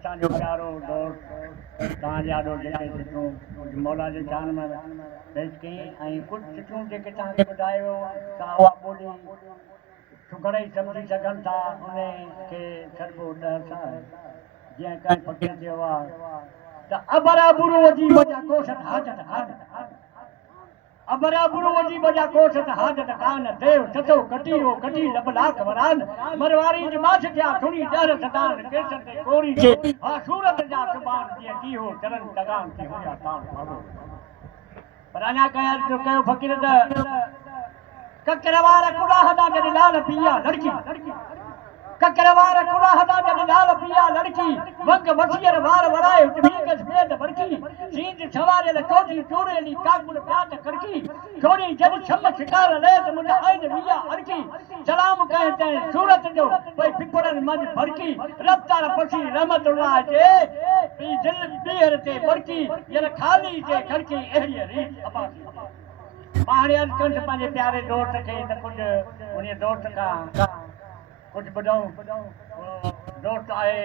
असांजो प्यारो दोस्त तव्हांजे ॾाढो जेके चिठियूं कुझु मौला जे शान में पेश कई ऐं कुझु चिठियूं जेके तव्हांखे ॿुधायो तव्हां उहा ॿोली सुघड़े ई सम्झी सघनि था उन खे छॾिबो ॾह साल जीअं कंहिं फ़क़ीर चयो आहे त अबरा बुरू वजी वजा कोशत हाजत हान अबरा बुरू वजी वजा कोशत हाजत कान देव सतो कटीरो कटी लबलाक वरान मरवारी जमात थिया थोड़ी डर सदान केसर ते कोरी जे हा सूरत जा सुबान जीअं की हो चरण तगाम थी हुया तान बाबो पर अञा कयो फ़क़ीर त ककरवार कुलाहदा जॾहिं लाल पिया लड़की ककरवार कुलाहदा जॾहिं लाल पिया लड़की वंग वसीर वार वराए बीगस बेद बरकी सींज सवारियल चोटी चूड़ेली काकुल प्यात करकी छोड़ी जब छम शिकार ले त मुंहिंजा आइन विया अड़की सलाम कहे ते सूरत जो भई पिपड़न मंझ भड़की रफ्तार पसी रहमतुल्लाह जे पी दिल पीर ते बरकी यर खाली जे खड़की एड़ी रीत अबासी मां अर्ज कंदुसि पंहिंजे प्यारे दोस्त खे त कुझु उन दोस्त खां कुझु ॿुधऊं दोस्त आहे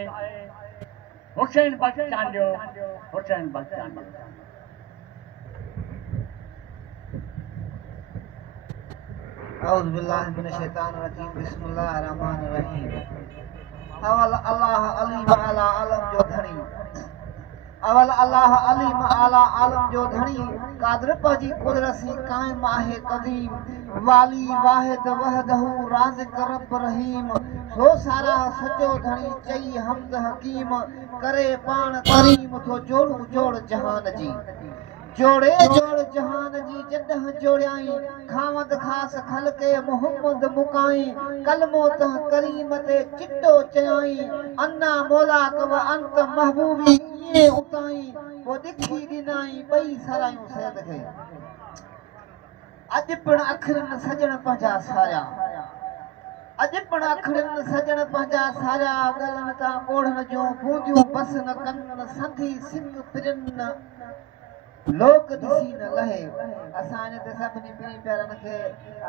हुसैन बख्शांडियो हुसैन बख्शांडियो औज़ु बिल्लाहि मिनश शैतानिर रजीम बिस्मिल्लाहिर रहमानिर रहीम अवल अल्लाह अलीम आला आलम जो धणी अवल अल्लाह अलीम आला आलम जो धणी कादर पजी कुदरसी कायम आहे कदीम वाली वाहिद वहदहू राज़िक रब रहीम सो सारा सचो धणी चई हमद हकीम करे पाण करीम थो जोड़ू जोड़ जहान जी जोड़े जोड़ जहान जी जॾहिं जोड़ियाई खावंद खास खलके मोहम्मद मुकाई कलमो तह करीम ते चिट्टो चयाई अन्ना मौला कव अंत महबूबी ये उताई वो दिखी गिनाई बई सरायूं सैद खे अज पिण अखरन सजण पंहिंजा सारिया अज पिण अखरन सजण पंहिंजा सारिया गलन तां कोढ़न जूं बूंदियूं बस न कन संधी सिंग पिरन लोक ॾिसी न लहे असांजे त सभिनी पीढ़ी प्यारनि खे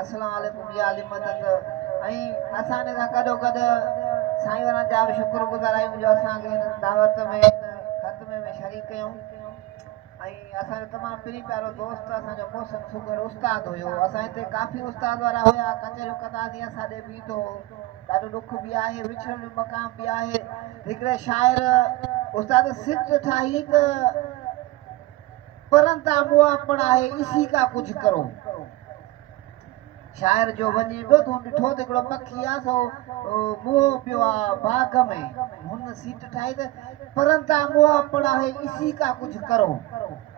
अस्सलाम वालेकुम या अली मदद ऐं असांजे सां गॾोगॾु साईं वारनि जा बि शुक्रगुज़ार आहियूं जो असांखे हिन दावत में ख़तमे में शरीक कयूं ऐं असांजो तमामु पीढ़ी प्यारो दोस्त असांजो मोहसिन सुगर उस्ताद हुयो असां हिते काफ़ी उस्ताद वारा हुया कचरियूं कंदा जीअं असांजे बीठो ॾाढो ॾुख बि आहे विछड़ण जो मक़ाम बि आहे हिकिड़े शाइर उस्ताद सिद्ध ठाही त परंता मुआ पढ़ाए इसी का कुछ करो शायर जो वञी पियो त हुन ॾिठो त हिकिड़ो पखी आहे सो मुंहुं पियो आहे बाग में हुन सीट ठाही त परंता मुआ पढ़ाए इसी का कुछ करो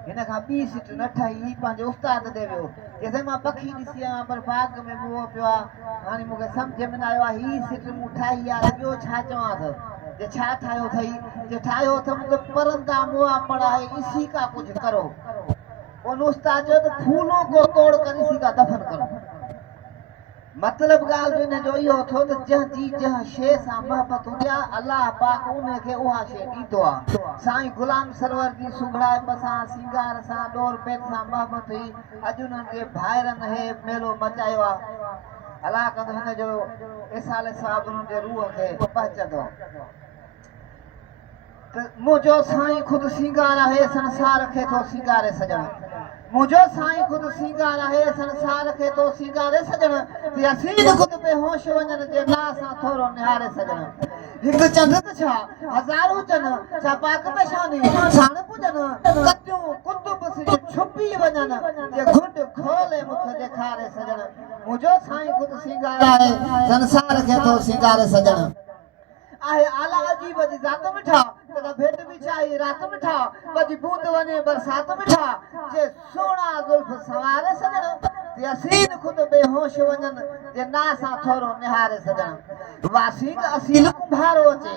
हिन खां ॿी सीट न ठाही ही पंहिंजे उस्ताद ॾे वियो जेसिताईं मां पखी ॾिसी आहियां पर बाग में मुंहुं पियो आहे हाणे मूंखे सम्झ में न आयो आहे ही सीट मूं ठाही आहे ॿियो छा चवांसि जे छा ठाहियो अथई जे ठाहियो अथमि त परंता मुआ पढ़ाए इसी का कुछ करो उन उस्ताद चयो त फूलों को तोड़ कर इसी का दफन करो मतलब ॻाल्हि हिन जो इहो थियो त जंहिंजी जंहिं शइ सां मोहबत हूंदी आहे अलाह पाक उनखे उहा शइ ॾींदो आहे साईं गुलाम सरवर जी सुघड़ाइप सां सिंगार सां ॾोर पेट सां मोहबत हुई अॼु उन्हनि खे भाइरनि हे मेलो मचायो आहे अलाह कंदो हिन जो इसाले साहिब उन्हनि जे रूह खे पहुचंदो त मुंहिंजो साईं ख़ुदि सिंगार आहे संसार खे थो सिंगारे सॼण मुंहिंजो साईं ख़ुदि सिंगार आहे संसार खे थो सिंगारे सॼण यसीन ख़ुदि बेहोश वञनि जे नाह सां थोरो निहारे सॼण हिकु चंड त छा हज़ारूं चन छा पाक में शानी साण पुॼन कतियूं कुतुब सिज छुपी वञनि जे घुट खोले मुख ॾेखारे सॼण मुंहिंजो साईं ख़ुदि सिंगार आहे संसार खे थो सिंगारे सॼण आहे आला अजीब जी ज़ात मिठा तॾहिं भेट बि चाही रात मिठा बजी बूंद वञे बरसात मिठा जे सोना ज़ुल्फ सवारे सॼण यसीन ख़ुदि बेहोश वञनि जे नाह सां थोरो निहारे सॼण वासीक असील कुंभारो अचे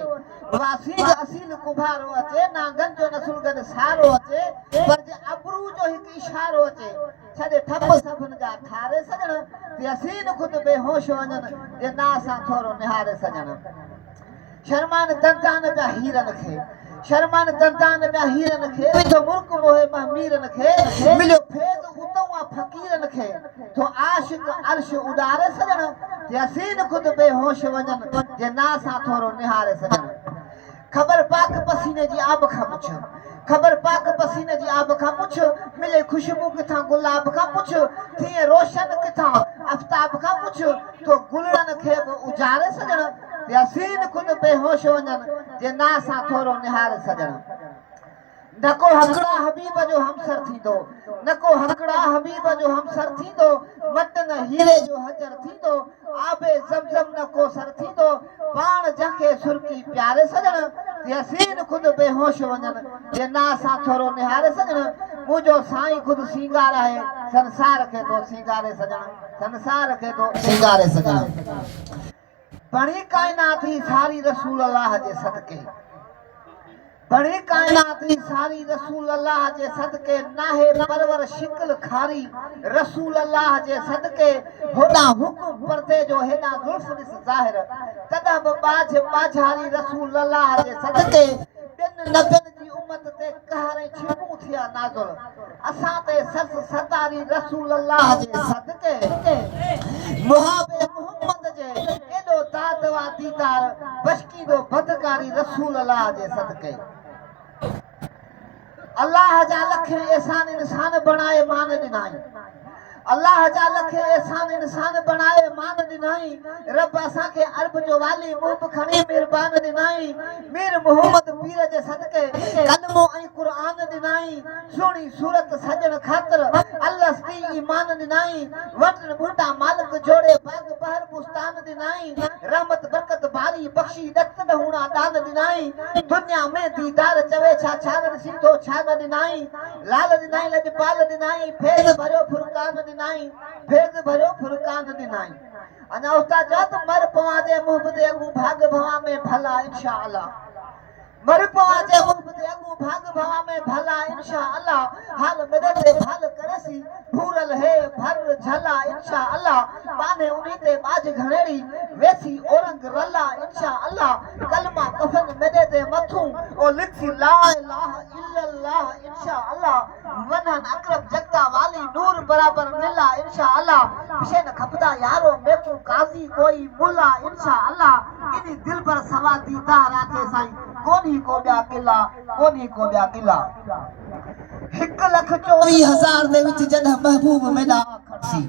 वासीक असील कुंभारो अचे नांगनि जो नसुल गॾु सारो अचे पर जे अबरू जो हिकु इशारो अचे छॾे ठप सभिनि जा ठारे सॼण यसीन ख़ुदि बेहोश वञनि जे नाह सां थोरो निहारे सॼण शर्मान तंतान पिया हीरनि खे शर्मान तंतान पिया हीरनि खे विधो मुल्क मोहे महमीरनि खे मिलियो फैज़ उतों आहे फ़क़ीरनि खे तो आशिक अर्श उॾारे सॼण यसीन ख़ुदि बेहोश वञनि जे नाह सां थोरो निहारे सॼण ख़बर पाक पसीने जी आब खां पुछ ख़बर पाक पसीने जी आब खां पुछ मिले खुशबू किथां गुलाब खां पुछ थिए रोशन किथां आफ्ताब खां पुछ तो गुलड़न खे बि उजारे सजण यासीन खुद बेहोश वञन जे ना सां थोरो निहारे सजण नको हकड़ा हबीब जो हमसर थींदो नको हकड़ा हबीब जो हमसर थींदो मटन हीरे जो हजर थींदो आबे ज़मज़म नको सर थींदो पाण जंहिंखे सुर्की प्यारे सजण यसीन खुद बेहोश वञन जे ना सां थोरो निहारे सजण मुंहिंजो साईं खुद सींगार आहे संसार खे तो सींगारे सजण संसार खे तो सींगारे सजण बणी काइनात ही सारी रसूल अल्लाह जे सदके बड़ी कायनाती सारी रसूल अल्लाह जे सदके नाहे परवर शिकल खारी रसूल अल्लाह जे सदके होना हुकुम परते जो हेना जुल्फ दिस ज़ाहिर तदा बाज बाजारी रसूल अल्लाह जे सदके बिन नबियन जी उम्मत ते कहरे छिपू थिया नाज़ुल असां ते सस सतारी रसूल अल्लाह जे सदके मुहाबे मोहम्मद जे एडो दादवा दीदार बशकी दो बदकारी रसूल अल्लाह जे सदके अल्लाह जा लखे एहसान इंसान बनाए मान दिनाई अल्लाह जा लखे एहसान इंसान बनाए मान दिनाई रब असा के अरब जो वाली मुंह खणी मेहरबान दिनाई मीर मोहम्मद पीर जे सदके कलमो ऐं कुरान दिनाई सोनी सूरत सजण खातिर अल्लाह सी ईमान दिनाई वटन बूटा मालिक जोड़े बाग बहर बुस्तान दिनाई रहमत बरकत बारी बख्शी दत हुणा दान दिनाई दुनिया में दीदार चवे छा छान सीधो छान दिनाई लाल दिनाई लजपाल दिनाई फैज़ भरियो फुरकान दिनाई फैज़ भरियो फुरकान दिनाई अना उस्ताद जत मर पवा दे मुंह ते अगू भाग भवा में भला इंशाअल्लाह मर पवा दे मुंह ते अगू भाग भवा में भला इंशाअल्लाह हाल मेरे ते भाल करसी भूरल है भर झला इंशाअल्लाह पाने उनी ते बाज घणेड़ी वैसी औरंग रला इंशाअल्लाह कलमा कफन मेरे ते मथू ओ लिखी ला इलाहा इल्लल्लाह इंशाअल्लाह वनन अकरम जगदा वाली नूर बराबर मिला इंशाअल्लाह पिछे न खपदा यारो मेकू काजी कोई मुल्ला इंशाअल्लाह इनी दिल पर सवा दीदार आके साईं कोनी को ब्या किला कोनी को ब्या किला 1,24,000 ਦੇ ਵਿੱਚ ਜਦ महबूब मेरा खड़सी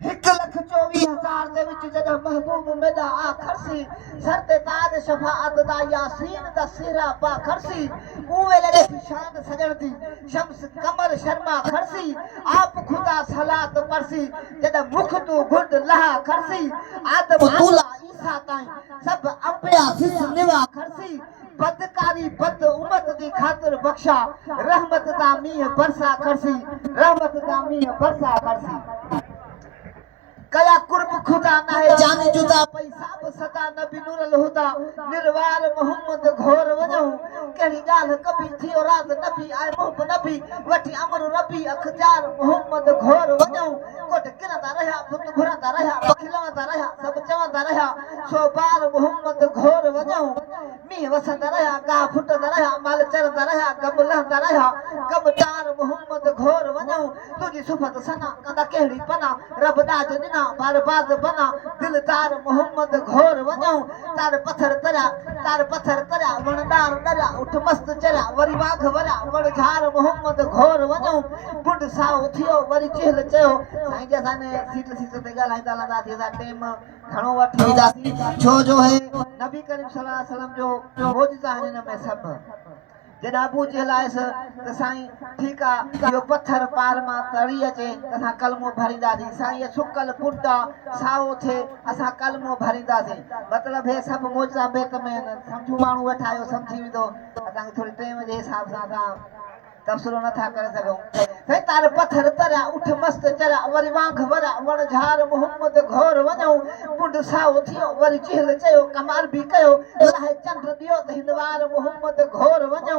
1,24,000 ਦੇ ਵਿੱਚ ਜਦ महबूब मेरा खड़सी सर ते ताज शफाअत दा यासीन दा सिहरा पा खड़सी उवेले दे शान सजण दी शम्स कमर शर्मा खड़सी आप खुदा सलात परसी जद मुख तू गुंड लहा खड़सी आदम तूला ईसा ताई सब अंबिया सिस निवा खड़सी बदकारी बद उम्मत दी खातिर बख्शा रहमत दा मीह बरसा करसी रहमत दा मीह बरसा करसी कया कुर्ब खुदा ना है जाने जुदा पैसा सदा नबी नूरल हुदा निर्वार मोहम्मद घोर वजो केड़ी गाल कभी थी और रात नबी आए मुहब नबी वठी अमर रबी अखजार मोहम्मद घोर वजो कोट किरंदा रहा पुत घुरंदा रहा खिलंदा रहा सब चवंदा रहा सो बार मोहम्मद घोर वजो मी वसंदा रहा गा फुटंदा रहा माल चरंदा रहा कब लहंदा रहा कब तार मोहम्मद घोर वजो तुजी सुफत सना कंदा केड़ी पना रब दाज दिना बर्बाद बना दिलदार मोहम्मद घोर वजो तार पत्थर तरया वणदार डरा उठ मस्त चरा वरी वाघ वरा वणझार मोहम्मद घोर वजो बुंड साओ थियो वरी चेल चयो साईं जे साने सीट ते ॻाल्हाईंदा लंदा थी सा टेम घणो वठी ईंदासीं छो जो है नबी करीम सल्लल्लाहु अलैहि वसल्लम जो मौजूदा हिन में सब जॾहिं अबू जहल आयसि त साईं ठीकु आहे इहो पथर पार मां तरी अचे त असां कलमो भरींदासीं साईं सुकल पुट आहे साओ थिए असां कलमो भरींदासीं मतिलबु हे सभु मौजा बेत में सम्झू माण्हू वेठा आहियो सम्झी वेंदो असांखे थोरी टेम जे हिसाब सां असां तबसरो नथा करे सघूं साईं तार पथर तरया उठ मस्त चरा वरी वाघ वरा वणझार मोहम्मद घोर वञो पुंड साओ थियो वरी चहल चयो कमाल बि कयो लाहे चंड ॾियो त हिन वार मोहम्मद घोर वञो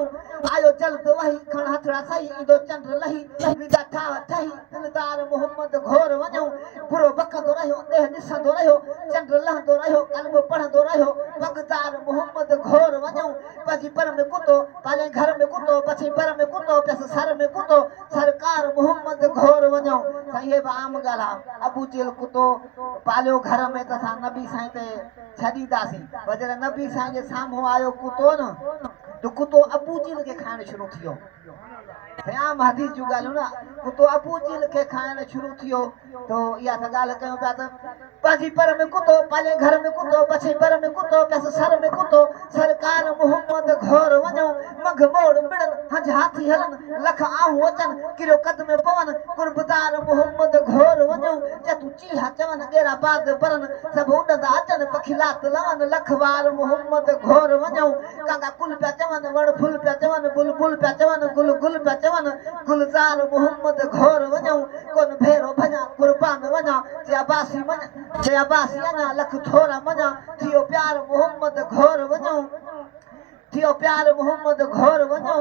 आयो जल्द वही खण हथड़ा सही ईंदो चंड लही विदा ठाह ठही दिलदार मोहम्मद घोर वञो बुरो बकंदो रहियो देह ॾिसंदो रहियो चंड लहंदो रहियो कलमो पढ़ंदो रहियो बगदार मोहम्मद घोर वञो पाजी पर में कुतो पाले घर में कुतो बचे पर में कुतो पैसे सर में कुतो सरकार मोहम्मद घोर वञो साईं हे आम ॻाल्हि आहे अबू जेल कुतो पालियो घर में त असां नबी साईं ते छॾींदासीं पर जॾहिं नबी साईं जे साम्हूं आयो कुतो न त कुतो अबू जेल खे खाइण शुरू थियो आम हदीस जूं ॻाल्हियूं न कुतो अबू जेल खे खाइण शुरू थियो तो इहा त ॻाल्हि कयूं पिया त पाजी पर में कुतो पाले घर में कुतो बचे पर में कुतो पैसे सर में कुतो सरकार मोहम्मद घोर वञो मघ मोड़ मिड़न हज हाथी हलन लख आहूं अचन किरो कद में पवन कुर्बदार मोहम्मद घोर वञो चतु चीहा चवन गेरा बाद परन सब उड़ंदा अचन पखिलात लवन लख वार मोहम्मद घोर वञो कांगा कुल पिया चवन वण फुल पिया चवन बुलबुल पिया चवन गुल गुल पिया चवन गुलजार मोहम्मद घोर वञो कोन भेरो भञा कुर्बान वञा जे अब्बासी अञा लख थोरा मञा थियो प्यार मोहम्मद घोर वञो थियो प्यार मोहम्मद घोर वञो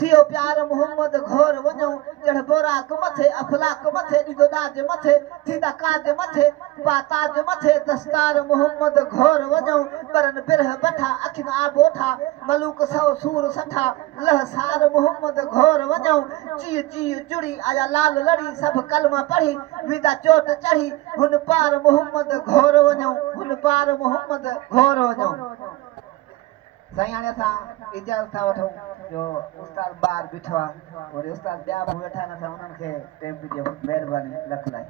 थियो प्यार मोहम्मद घोर वञो जड़ बोराक मथे अफलाक मथे ॾिदो ॾाज मथे थींदा काज मथे पाताज मथे दस्तार मोहम्मद घोर वञो बरन बिरह बठा अखिन आबोठा मलूक सौ सूर सठा लह सार मोहम्मद घोर वञो जी जी जुड़ी आया लाल लड़ी सब कलमा पढ़ी विदा चोट चढ़ी हुन पार मोहम्मद घोर वञो हुन पार मोहम्मद घोर वञो साईं हाणे असां इजाज़त था वठूं जो उस्ताद ॿार बीठो आहे वरी उस्ताद ॿिया बि वेठा आहिनि असां उन्हनि खे टाइम ॾिजो महिरबानी लख लाइ